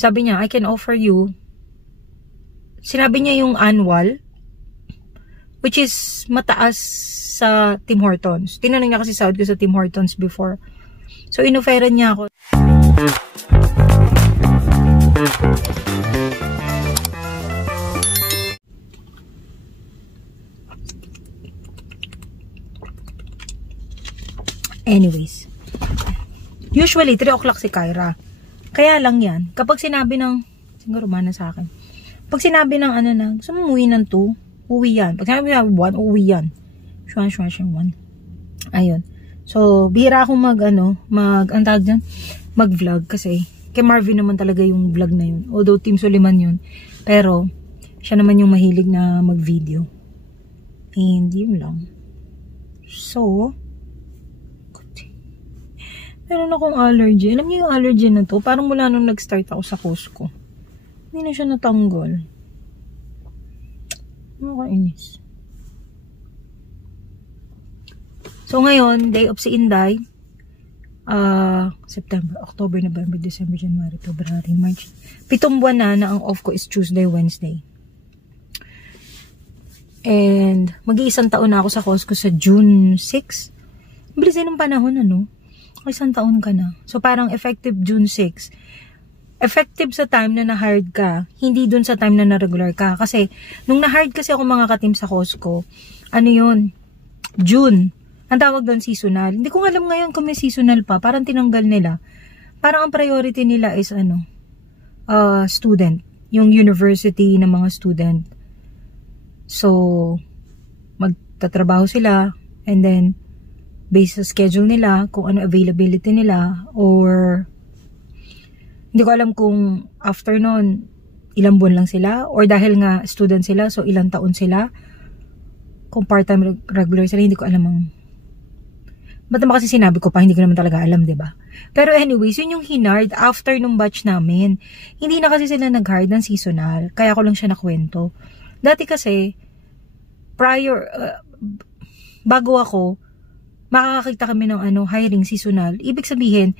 sabi niya, I can offer you, sinabi niya yung annual, which is mataas sa Tim Hortons. Tinanong niya kasi sahod ko sa Tim Hortons before. So, inoferan niya ako. Anyways, usually 3 o'clock si Kyra. Kaya lang yan, kapag sinabi ng, siguro mana sa akin, pag sinabi ng ano na, gusto mo umuwi ng 2, uwi yan. Pag sinabi ng 1, uwi yan. Shuan, 1. Ayun. So, bihira akong mag-vlog kasi kay Marvin naman talaga yung vlog na yun. Although Team Suliman yun. Pero, siya naman yung mahilig na mag-video. And yun lang. So, meron akong allergy. Alam niyo yung allergy na to? Parang mula nung nag-start ako sa Costco. Hindi na siya natanggal. Nakainis. So ngayon, day of si Inday. September, October, November, December, January, February, March. 7 buwan na ang off ko is Tuesday, Wednesday. And mag-iisang taon na ako sa Costco sa June 6. Bilis din ng panahon, ano? Isang taon ka na. So, parang effective June 6. Effective sa time na na-hired ka, hindi dun sa time na na-regular ka. Kasi, nung na-hired kasi ako mga katim sa Costco, ano yun? June. Ang tawag doon seasonal. Hindi ko alam ngayon kung may seasonal pa. Parang tinanggal nila. Parang ang priority nila is student. Yung university ng mga student. So, magtatrabaho sila. And then, based sa schedule nila, kung ano availability nila, or hindi ko alam kung after nun, ilang buwan lang sila, or dahil nga student sila, so ilang taon sila, kung part-time regular sila, hindi ko alam ba't naman kasi sinabi ko pa, hindi ko naman talaga alam, diba? Pero anyways, yun yung hinard after nung batch namin. Hindi na kasi sila nag-hard ng seasonal, kaya ko lang siya nakwento. Dati kasi, bago ako, makakakita kami ng hiring seasonal. Ibig sabihin,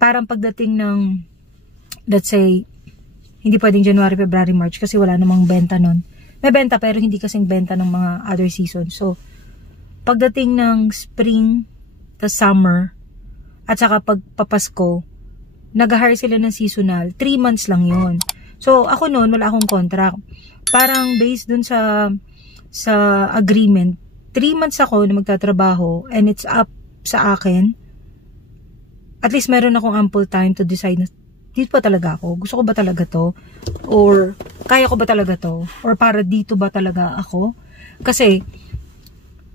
parang pagdating ng, let's say, hindi pwedeng January, February, March kasi wala namang benta nun. May benta pero hindi kasing benta ng mga other season. So, pagdating ng spring, the summer, at saka pagpapasko, nag-hire sila ng seasonal. 3 months lang yun. So, ako noon, wala akong contract. Parang based dun sa agreement, 3 months ako na magtatrabaho and it's up sa akin. At least meron akong ample time to decide na dito ba talaga ako? Gusto ko ba talaga to? Or kaya ko ba talaga to? Or para dito ba talaga ako? Kasi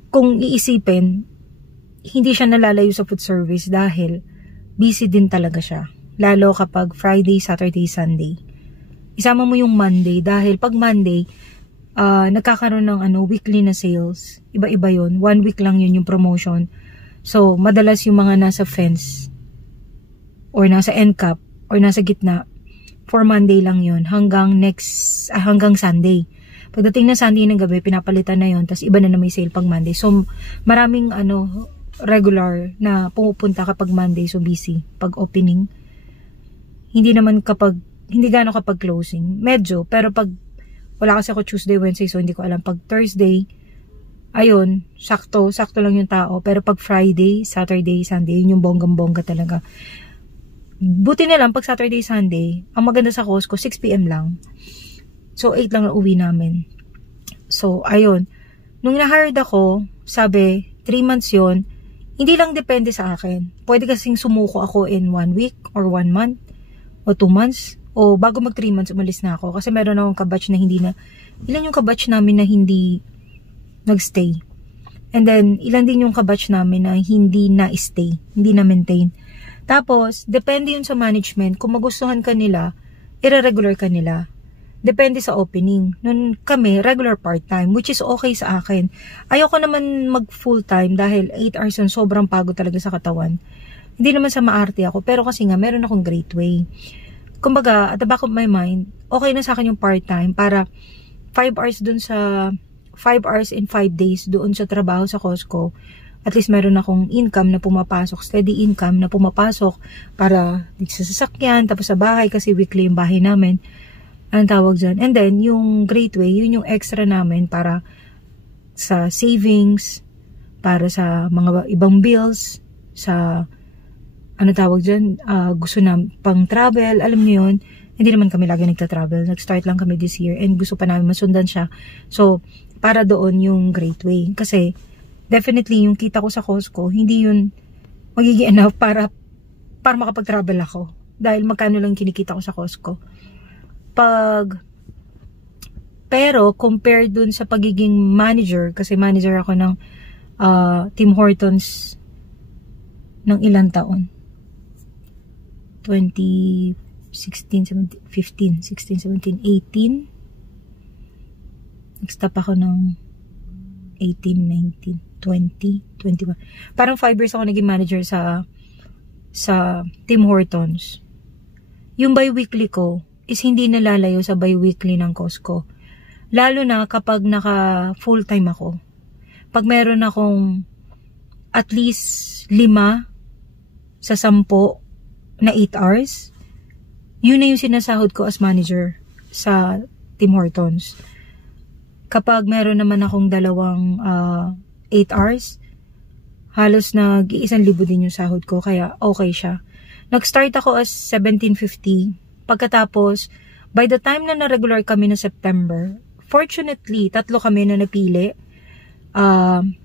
kung iisipin, hindi siya nalalayo sa food service dahil busy din talaga siya. Lalo kapag Friday, Saturday, Sunday. Isama mo yung Monday dahil pag Monday, nagkakaroon ng weekly na sales. Iba-iba yun. 1 week lang yun yung promotion. So, madalas yung mga nasa fence or nasa end cap or nasa gitna for Monday lang yun hanggang Sunday. Pagdating ng Sunday ng gabi, pinapalitan na yun. Tapos iba na may sale pag Monday. So, maraming regular na pumupunta kapag Monday. So, busy pag opening. Hindi gano'n kapag closing. Medyo. Pero pag wala kasi ako Tuesday, Wednesday, so hindi ko alam. Pag Thursday, ayun, sakto lang yung tao. Pero pag Friday, Saturday, Sunday, yun yung bonggang-bongga talaga. Buti na lang, pag Saturday, Sunday, ang maganda sa Costco, 6 PM lang. So, 8 lang na uwi namin. So, ayun. Nung na-hired ako, sabi, 3 months yun, hindi lang depende sa akin. Pwede kasing sumuko ako in 1 week or 1 month o 2 months. O bago mag 3 months, umalis na ako. Kasi meron akong kabatch na hindi na, ilan yung kabatch namin na hindi nagstay. And then, ilan din yung kabatch namin na hindi na-stay, hindi na-maintain. Tapos, depende yun sa management. Kung magustuhan ka nila, ire-regular ka nila. Depende sa opening. Nun kami, regular part-time, which is okay sa akin. Ayoko naman mag full-time dahil 8 hours yun, sobrang pagod talaga sa katawan. Hindi naman sa maarte ako, pero kasi nga, meron akong great way. Kumbaga, at the back of my mind, okay na sa akin yung part-time para 5 hours in 5 days doon sa trabaho sa Costco. at least meron akong income na pumapasok, steady income na pumapasok para sa sasakyan, tapos sa bahay kasi weekly yung bahay namin. Anong tawag dyan? And then, yung Greatway, yun yung extra namin para sa savings, para sa mga ibang bills, sa tawag dyan, gusto na pang travel, alam niyo yun. Hindi naman kami lagi nagta-travel. Nag-start lang kami this year and gusto pa namin masundan siya. So, para doon yung Greatway. Kasi, definitely, yung kita ko sa Costco, hindi yun magiging enough para makapag-travel ako. Dahil magkano lang kinikita ko sa Costco. Pero, compared dun sa pagiging manager, kasi manager ako ng Tim Hortons ng ilang taon. 16, 17, 18. Nag-stop ako ng 18, 19, 20, 21. Parang 5 years ako naging manager sa Tim Hortons. Yung bi-weekly ko is hindi nalalayo sa bi-weekly ng Costco. Lalo na kapag naka full-time ako. Pag meron akong at least 5 sa 10 na 8 hours, yun na yung sinasahod ko as manager sa Tim Hortons. Kapag meron naman akong 2 8 hours, halos nag-1,000 din yung sahod ko, kaya okay siya. Nag-start ako as $17.50. Pagkatapos, by the time na na-regular kami na September, fortunately, 3 kami na napili. Ang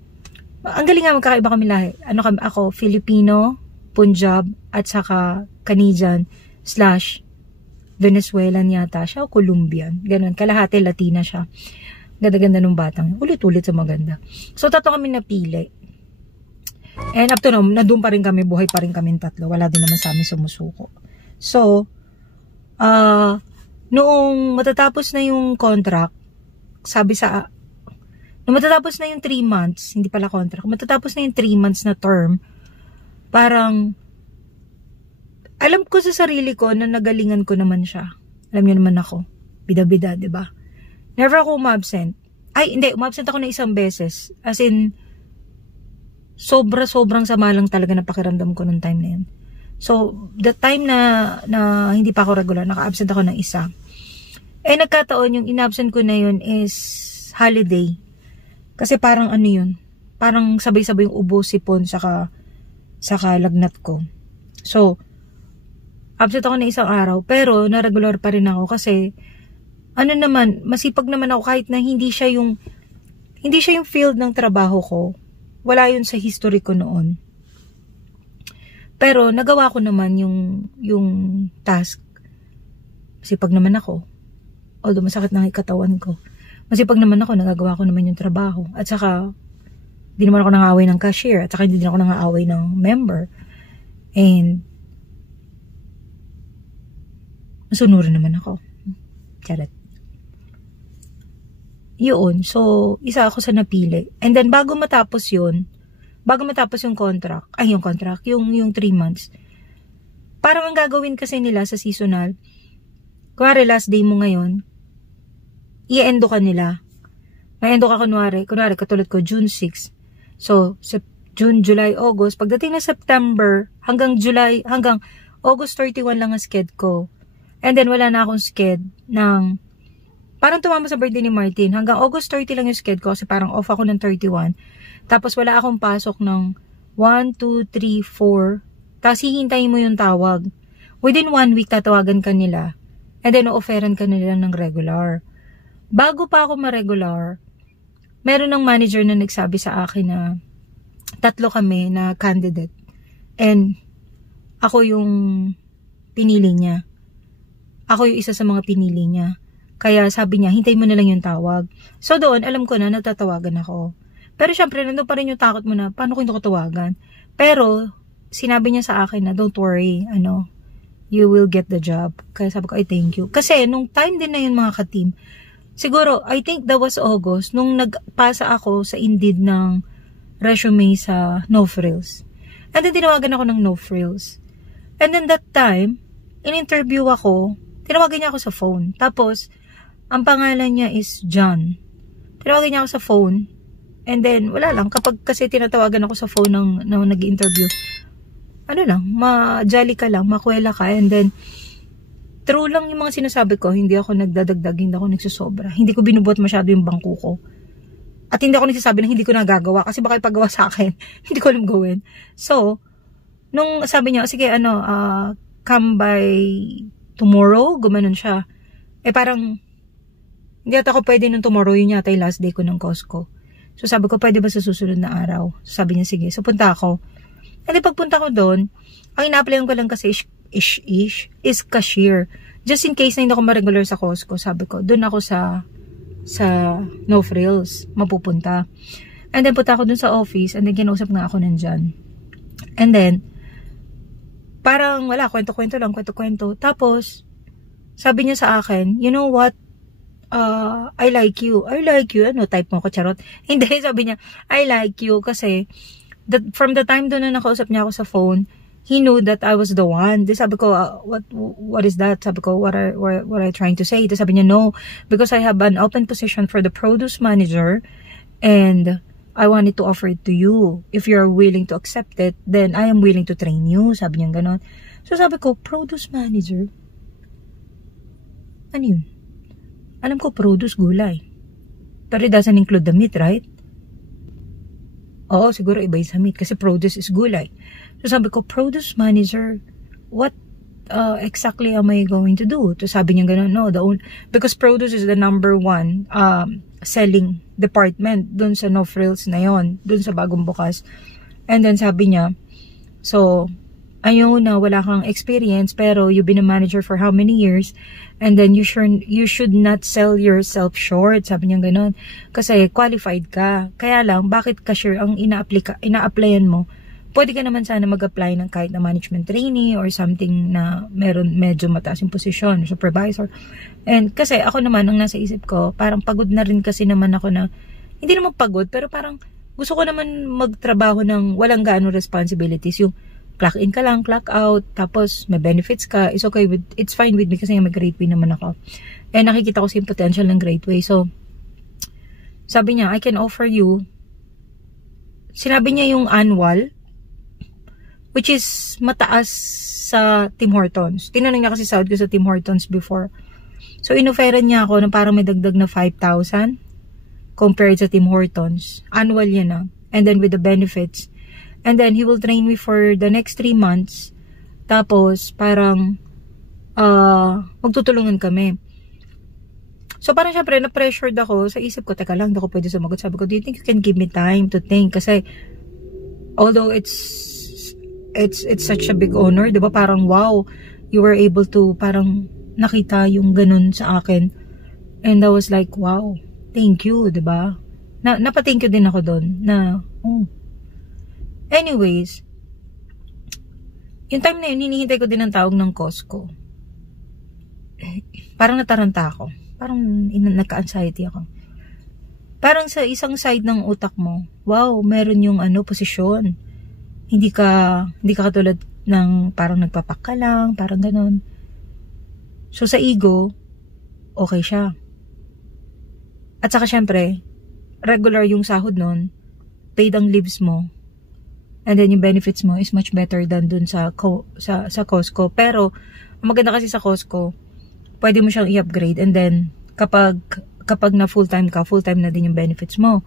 galing nga, magkakaiba kami lahi. Ako, Filipino, Punjab, at saka Canadian / Venezuelan yata siya o Colombian. Ganun, kalahati Latina siya. Ganda-ganda nung batang. Ulit-ulit sa maganda. So, 3 kami napili. And up to now, nandun pa rin kami, buhay pa rin kami 3. Wala din naman sa amin sumusuko. So, noong matatapos na yung contract, nung matatapos na yung 3 months, hindi pala contract, matatapos na yung 3 months na term, parang, alam ko sa sarili ko na nagalingan ko naman siya. Alam niyo naman ako. Bida-bida, diba? Never ako umabsent. Ay, hindi. Umabsent ako na 1 beses. As in, sobrang sama lang talaga na pakiramdam ko nung time na yun. So, the time na hindi pa ako regular, naka-absent ako ng 1. Nagkataon, yung in-absent ko na yun is holiday. Kasi parang yun. Parang sabay-sabay yung ubo, sipon, saka lagnat ko. So, absent ako na 1 araw, pero na-regular pa rin ako kasi masipag naman ako kahit na hindi siya yung field ng trabaho ko. Wala yun sa history ko noon. Pero nagawa ko naman yung task. Masipag naman ako. Although masakit ng katawan ko. Masipag naman ako, nagagawa ko naman yung trabaho. At saka, hindi naman ako nang-aaway ng cashier. At saka hindi din ako nang-aaway ng member. And masunuran naman ako. Charot. Yun. So, isa ako sa napili. And then, bago matapos yung contract, yung 3 months, parang ang gagawin kasi nila sa seasonal, kunwari last day mo ngayon, i-endo ka nila. May-endo ka kunwari, katulad ko, June 6. So, June, July, August, pagdating na September, hanggang August 31 lang ang sked ko. And then, wala na akong sked ng, parang tumama sa birthday ni Martin. Hanggang August 30 lang yung sked ko kasi parang off ako ng 31. Tapos, wala akong pasok ng 1, 2, 3, 4. Tapos, hihintayin mo yung tawag. Within 1 week, tatawagan ka nila. And then, o-offeran ka nila ng regular. Bago pa ako ma-regular, meron ng manager na nagsabi sa akin na 3 kami na candidate. And, ako yung pinili niya. Ako yung isa sa mga pinili niya. Kaya sabi niya, hintay mo na lang yung tawag. So doon, alam ko na, natatawagan ako. Pero syempre, nandun pa rin yung takot mo na, paano ko hindi ko tawagan? Pero, sinabi niya sa akin na, don't worry, you will get the job. Kaya sabi ko, ay thank you. Kasi, nung time din na yun mga ka-team, siguro, I think that was August, nung nagpasa ako sa Indeed ng resume sa No Frills. And then, tinawagan ako ng No Frills. And then that time, in-interview ako, tinawagan niya ako sa phone. Tapos, ang pangalan niya is John. Tinawagan niya ako sa phone. And then, wala lang. Kapag kasi tinatawagan ako sa phone ng nag-interview, ano lang, ma-jolly ka lang, makwela ka. And then, true lang yung mga sinasabi ko. Hindi ako nagdadagdag, hindi ako nagsusobra. Hindi ko binubuhat masyado yung bangko ko. At hindi ako nagsasabi na hindi ko nagagawa. Kasi baka ipagawa sa akin, hindi ko alam gawin. So, nung sabi niya, sige, come by tomorrow, gumanon siya. Parang, hindi ata ako pwede nung tomorrow, yun yata yung last day ko ng Costco. So sabi ko, pwede ba sa susunod na araw? So sabi niya, sige. So punta ako. Hindi pagpunta ko doon, ang ina-applyan ko lang kasi is cashier. Just in case na hindi ako ma-regular sa Costco, sabi ko, doon ako sa No Frills, mapupunta. And then punta ako doon sa office, and then kinausap nga ako nandyan. And then, parang wala, kwento-kwento lang, kwento-kwento. Tapos, sabi niya sa akin, you know what? I like you. Ano, type mo ko, charot. Hindi, sabi niya, I like you kasi from the time doon na nakausap niya ako sa phone, he knew that I was the one. Then sabi ko, what is that? Sabi ko, what are you trying to say? Then sabi niya, no, because I have an open position for the produce manager and I wanted to offer it to you. If you're willing to accept it, then I am willing to train you. Sabi niya ganon. So sabi ko, produce manager? Ano yun? Alam ko, produce, gulay. Pero it doesn't include the meat, right? Oo, siguro iba yung sa meat kasi produce is gulay. So sabi ko, produce manager, what exactly am I going to do? So sabi niya gano'n, no, because produce is the number 1 selling department dun sa No Frills na yon, dun sa bagong bukas. And then sabi niya, so, ayaw na wala kang experience pero you've been a manager for how many years and then you should not sell yourself short, sabi niya gano'n, kasi qualified ka, kaya lang bakit cashier ang ina-applyan mo? Pwede ka naman sana mag-apply ng kahit na management trainee or something na meron medyo mataas yung posisyon, supervisor. And kasi ako naman ang nasa isip ko, parang pagod na rin kasi naman ako na, hindi naman pagod pero parang gusto ko naman magtrabaho ng walang gaano responsibilities, yung clock in ka lang, clock out, tapos may benefits ka, it's fine with me kasi may Greatway naman ako. And nakikita ko yung potential ng Greatway. So, sabi niya, I can offer you, sinabi niya yung annual, which is mataas sa Tim Hortons. Tinanong niya kasi sahod ko sa Tim Hortons before. So, inoferan niya ako na parang may dagdag na 5,000 compared sa Tim Hortons. Annual yan na. And then with the benefits. And then, he will train me for the next 3 months. Tapos, parang, magtutulungan kami. So, parang syempre, na-pressured ako. Sa isip ko, teka lang, hindi ako pwede sumagot. Sabi ko, do you think you can give me time to think? Kasi, although it's such a big honor, diba? Parang, wow, you were able to, parang, nakita yung ganun sa akin. And I was like, wow, thank you, diba? Napa-thank you din ako doon, na, oh. Anyways, yung time na yun, hinihintay ko din ang tawag ng Costco. Parang nataranta ako. Parang nagka-anxiety ako. Parang sa isang side ng utak mo, wow, meron yung posisyon. Hindi ka katulad ng parang nagpapak ka lang, parang ganon. So sa ego, okay siya. At saka syempre, regular yung sahod nun, paid ang leaves mo, and then yung benefits mo is much better than dun sa Costco. Pero, ang maganda kasi sa Costco, pwede mo siyang i-upgrade, and then, kapag na full-time ka, full-time na din yung benefits mo.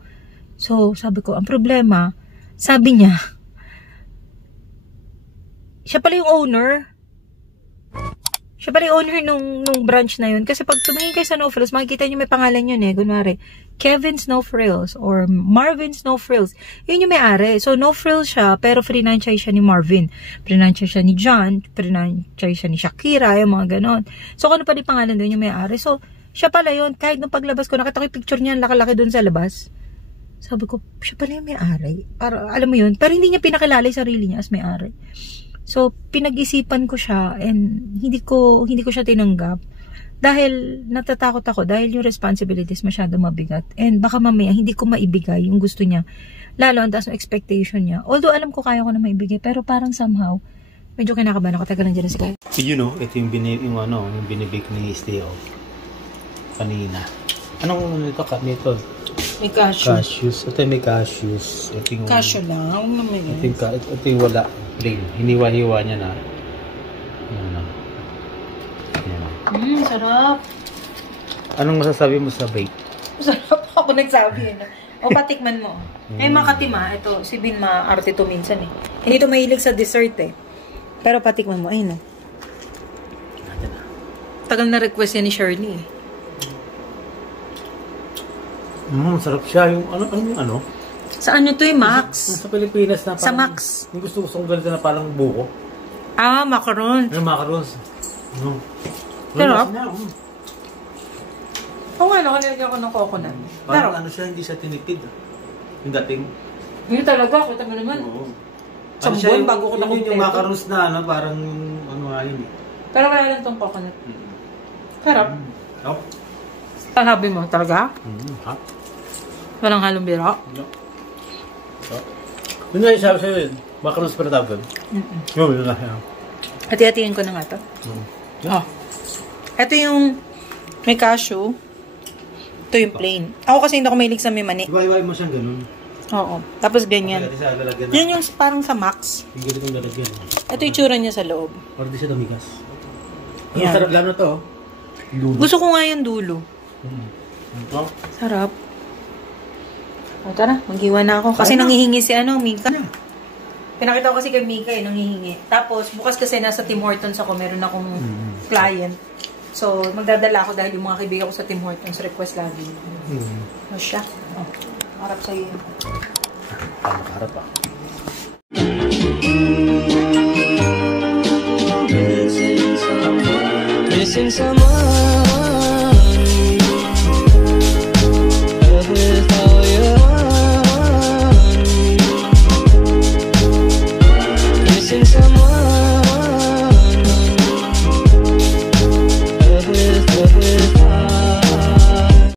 So, sabi ko, ang problema, sabi niya, siya pala yung owner. Siya pala yung owner nung branch na yun. Kasi pag tumingin kayo sa No Frills, makikita nyo may pangalan yun Kunwari, Kevin's No Frills or Marvin's No Frills. Yun yung may-ari. So, No Frills siya, pero franchise siya ni Marvin. Franchise siya ni John. Franchise siya ni Shakira. Yung mga ganon. So, kung ano pa yung pangalan doon yung may-ari. So, siya pala yun. Kahit nung paglabas ko, nakita ko yung picture niya, laki-laki doon sa labas. Sabi ko, siya pala yung may-ari. Para, alam mo yun. Pero hindi niya pinakilala yung sarili niya as may-ari. So, pinag-isipan ko siya and hindi ko siya tinanggap dahil natatakot ako dahil yung responsibilities masyado mabigat and baka mamaya hindi ko maibigay yung gusto niya. Lalo ang taas ng expectation niya. Although alam ko kaya ko na maibigay pero parang somehow medyo kinakabahan ako. Taga lang dyan si You know, ito yung binibig ni Steo kanina. Anong ito? May cashew. Cashews. Ito may cashews. Ito yung... Cashew lang. Huwag naman yun. Ito yung wala. Plain. Hiniwa-hiwa niya na. Yan na. Yan na. Sarap. Anong masasabi mo sa bake? Sarap ako nagsabi. O, patikman mo. Eh, makatima. Ito, si Bin maarte to minsan eh. Hindi to mahilig sa dessert eh. Pero patikman mo. Ayun eh. Tagal na request yan ni Shirley eh. Sarap siya. Yung ano? Sa ano to eh, Max? Sa Pilipinas na parang... Sa Max. Yung gusto kong ganito na parang buko. Ah, macarons. Yung macarons. Sarap. Oo nga, nakalagyan ko ng coconut. Parang ano siya, hindi siya tinipid. Yung dating. Hindi talaga, kita mo naman. Oo. Sa buwan, bago ko na yung macarons na ano, parang ano nga yun eh. Pero wala lang tong coconut. Sarap. Oh. Sabi mo, talaga? Ha? Walang halong biro? No. Yun nga yung sabi sa'yo yun. Macarons pa na tawag. Yun na. Hati-hatiin ko na nga ito. Oh. Ito yung may cashew. Ito yung plain. Ako kasi hindi ako mahilig sa may mani. Iwa-iwain mo siyang ganun. Oo. Tapos ganyan. Lalagyan Yan yung parang sa Max. yung ganitong lalagyan. Ito yung tsura niya sa loob. Para di siya damigas. Yan. Ang sarap gano'n to. Dulo. Gusto ko nga yung dulo. Ito? Sarap. O tara, maghiwa na ako. Kasi nangihingi si Mika. Pinakita ko kasi kay Mika nangihingi. Tapos, bukas kasi nasa Tim Hortons ako, meron akong client. So, magdadala ako dahil yung mga kaibigan ko sa Tim Hortons request lagi. O siya. O, harap sa'yo yun. Harap ah. Missing someone